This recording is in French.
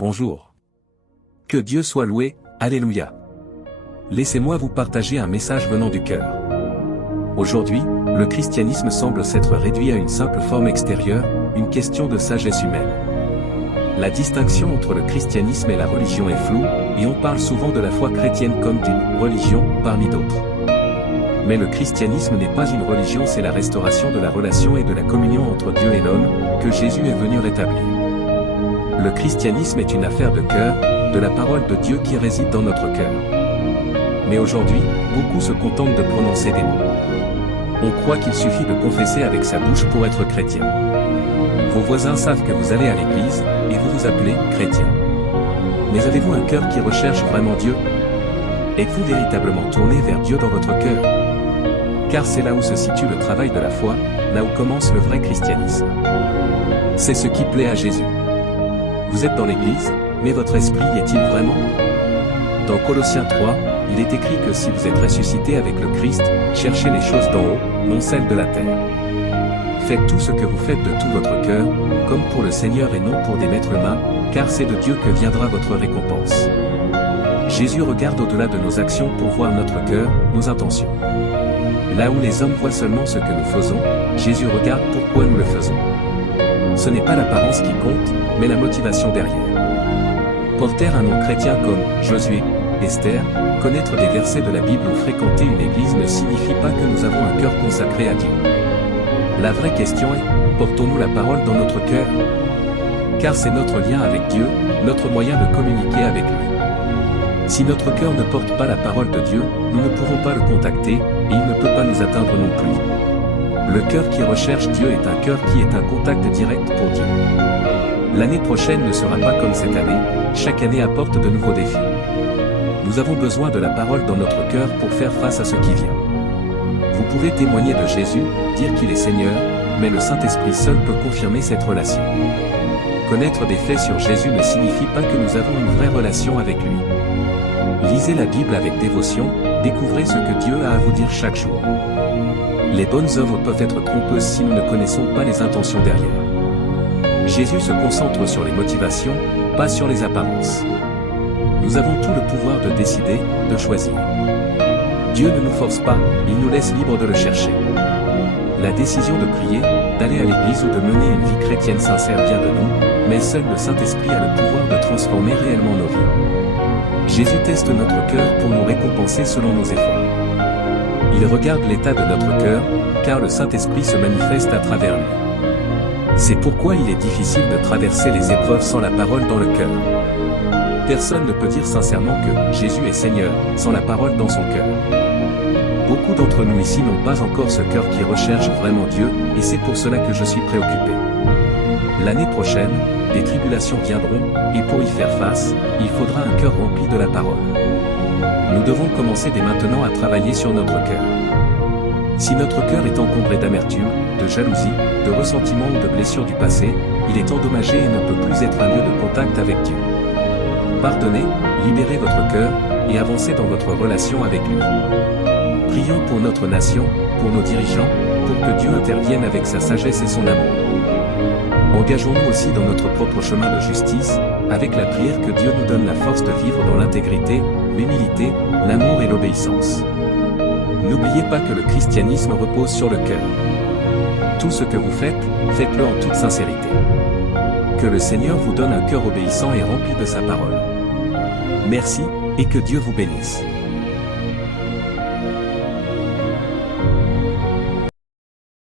bonjour. Que Dieu soit loué, alléluia. Laissez-moi vous partager un message venant du cœur. Aujourd'hui, le christianisme semble s'être réduit à une simple forme extérieure, une question de sagesse humaine. La distinction entre le christianisme et la religion est floue, et on parle souvent de la foi chrétienne comme d'une religion, parmi d'autres. Mais le christianisme n'est pas une religion, c'est la restauration de la relation et de la communion entre Dieu et l'homme, que Jésus est venu rétablir. Le christianisme est une affaire de cœur, de la parole de Dieu qui réside dans notre cœur. Mais aujourd'hui, beaucoup se contentent de prononcer des mots. On croit qu'il suffit de confesser avec sa bouche pour être chrétien. Vos voisins savent que vous allez à l'église, et vous vous appelez chrétien. Mais avez-vous un cœur qui recherche vraiment Dieu? Êtes-vous véritablement tourné vers Dieu dans votre cœur? Car c'est là où se situe le travail de la foi, là où commence le vrai christianisme. C'est ce qui plaît à Jésus. Vous êtes dans l'église, mais votre esprit y est-il vraiment? Dans Colossiens 3, il est écrit que si vous êtes ressuscité avec le Christ, cherchez les choses d'en haut, non celles de la terre. Faites tout ce que vous faites de tout votre cœur, comme pour le Seigneur et non pour des maîtres humains, car c'est de Dieu que viendra votre récompense. Jésus regarde au-delà de nos actions pour voir notre cœur, nos intentions. Là où les hommes voient seulement ce que nous faisons, Jésus regarde pourquoi nous le faisons. Ce n'est pas l'apparence qui compte, mais la motivation derrière. Porter un nom chrétien comme Josué, Esther, connaître des versets de la Bible ou fréquenter une église ne signifie pas que nous avons un cœur consacré à Dieu. La vraie question est, portons-nous la parole dans notre cœur? Car c'est notre lien avec Dieu, notre moyen de communiquer avec lui. Si notre cœur ne porte pas la parole de Dieu, nous ne pourrons pas le contacter, et il ne peut pas nous atteindre non plus. Le cœur qui recherche Dieu est un cœur qui est un contact direct pour Dieu. L'année prochaine ne sera pas comme cette année, chaque année apporte de nouveaux défis. Nous avons besoin de la parole dans notre cœur pour faire face à ce qui vient. Vous pouvez témoigner de Jésus, dire qu'il est Seigneur, mais le Saint-Esprit seul peut confirmer cette relation. Connaître des faits sur Jésus ne signifie pas que nous avons une vraie relation avec lui. Lisez la Bible avec dévotion, découvrez ce que Dieu a à vous dire chaque jour. Les bonnes œuvres peuvent être trompeuses si nous ne connaissons pas les intentions derrière. Jésus se concentre sur les motivations, pas sur les apparences. Nous avons tout le pouvoir de décider, de choisir. Dieu ne nous force pas, il nous laisse libres de le chercher. La décision de prier, d'aller à l'église ou de mener une vie chrétienne sincère vient de nous, mais seul le Saint-Esprit a le pouvoir de transformer réellement nos vies. Jésus teste notre cœur pour nous récompenser selon nos efforts. Il regarde l'état de notre cœur, car le Saint-Esprit se manifeste à travers lui. C'est pourquoi il est difficile de traverser les épreuves sans la parole dans le cœur. Personne ne peut dire sincèrement que Jésus est Seigneur, sans la parole dans son cœur. Beaucoup d'entre nous ici n'ont pas encore ce cœur qui recherche vraiment Dieu, et c'est pour cela que je suis préoccupé. L'année prochaine, des tribulations viendront, et pour y faire face, il faudra un cœur rempli de la parole. Nous devons commencer dès maintenant à travailler sur notre cœur. Si notre cœur est encombré d'amertume, de jalousie, de ressentiment ou de blessures du passé, il est endommagé et ne peut plus être un lieu de contact avec Dieu. Pardonnez, libérez votre cœur, et avancez dans votre relation avec lui. Prions pour notre nation, pour nos dirigeants, pour que Dieu intervienne avec sa sagesse et son amour. Engageons-nous aussi dans notre propre chemin de justice, avec la prière que Dieu nous donne la force de vivre dans l'intégrité, l'humilité, l'amour et l'obéissance. N'oubliez pas que le christianisme repose sur le cœur. Tout ce que vous faites, faites-le en toute sincérité. Que le Seigneur vous donne un cœur obéissant et rempli de sa parole. Merci, et que Dieu vous bénisse.